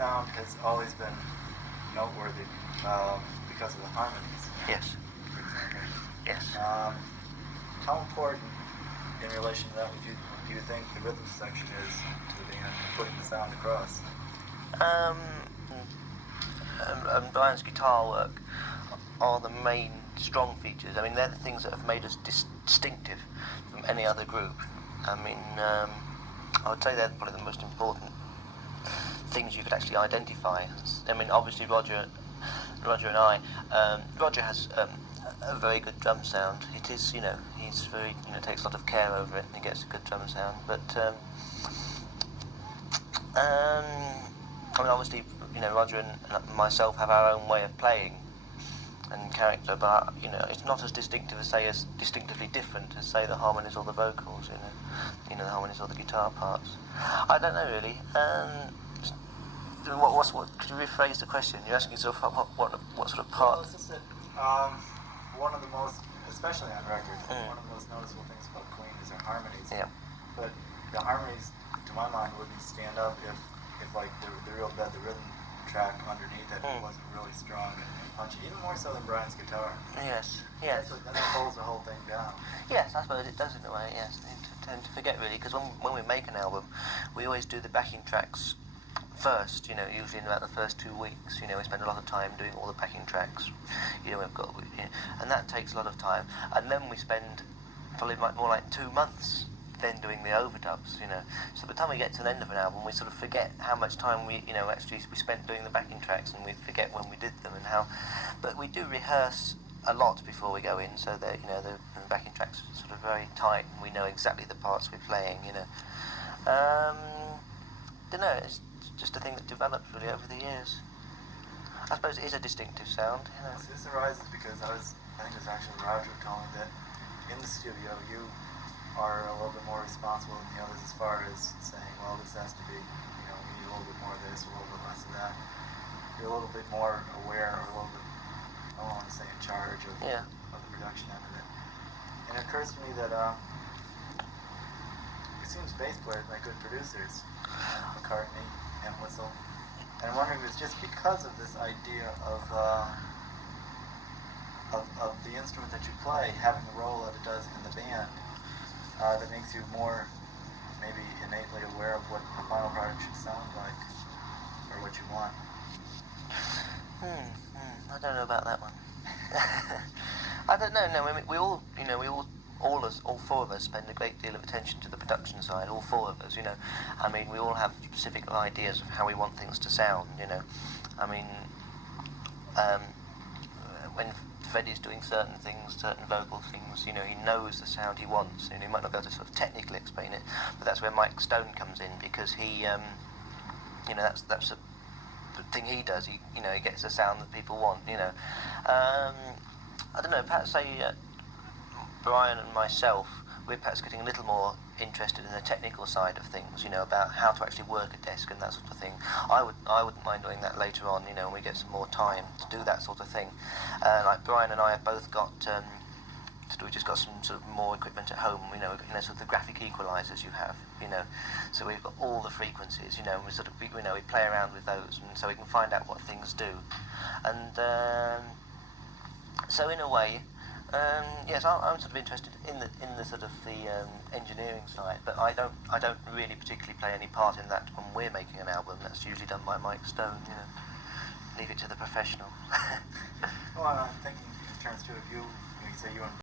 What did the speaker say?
sound has always been noteworthy because of the harmonies. Yes. For example. Yes. How important, in relation to that, do you think the rhythm section is to the band, putting the sound across? And Brian's guitar work are the main strong features. I mean, they're the things that have made us distinctive from any other group. I mean, I would say they're probably the most important things you could actually identify. I mean, obviously Roger and I. Roger has a very good drum sound. It is, he's very, takes a lot of care over it, and he gets a good drum sound. But I mean, obviously, Roger and myself have our own way of playing and character, but it's not as distinctive as distinctively different as say the harmonies or the vocals, the harmonies or the guitar parts. I don't know really. What could you rephrase the question? You're asking sort of what sort of part? Well, it's just that one of the most, especially on record, one of the most noticeable things about Queen is their harmonies. Yeah. But the harmonies, to my mind, wouldn't stand up if like the real bed, the rhythm track underneath it wasn't really strong and punchy, even more so than Brian's guitar. Yes. That's what holds the whole thing down. Yes, I suppose it does in a way. Yes, I tend to forget really, because when we make an album, we always do the backing tracks first, usually in about the first 2 weeks, we spend a lot of time doing all the backing tracks, we've got, and that takes a lot of time, and then we spend probably more like 2 months then doing the overdubs, so by the time we get to the end of an album, we sort of forget how much time we spent doing the backing tracks, and we forget when we did them and how, but we do rehearse a lot before we go in, so that, the backing tracks are sort of very tight, and we know exactly the parts we're playing, don't know, it's just a thing that develops really over the years. I suppose it is a distinctive sound, This arises because I think it was actually Roger who told me that in the studio you are a little bit more responsible than the others as far as saying, well, this has to be, we need a little bit more of this, a little bit less of that. You're a little bit more aware, or a little bit, I don't want to say in charge of the production end of it. And it occurs to me that it seems bass players make good producers. McCartney, Entwistle. And I'm wondering if it's just because of this idea of the instrument that you play having the role that it does in the band that makes you more maybe innately aware of what the final product should sound like or what you want. I don't know about that one. I don't know. No, I mean, we all, all 4 of us spend a great deal of attention to the production side. All 4 of us, I mean, we all have specific ideas of how we want things to sound. I mean, when Freddie's doing certain things, certain vocal things, he knows the sound he wants. He might not be able to sort of technically explain it, but that's where Mike Stone comes in, because he, that's the thing he does. He gets the sound that people want. I don't know. Perhaps say Brian and myself, we're perhaps getting a little more interested in the technical side of things. About how to actually work a desk and that sort of thing. I wouldn't mind doing that later on. When we get some more time to do that sort of thing. Like Brian and I have both got. We just got some sort of more equipment at home, sort of the graphic equalizers you have, so we've got all the frequencies, and we sort of, we play around with those, and so we can find out what things do, and so in a way, yes, I'm sort of interested in the sort of the engineering side, but I don't really particularly play any part in that when we're making an album. That's usually done by Mike Stone, leave it to the professional. Well, I'm thinking in terms too, if you say you and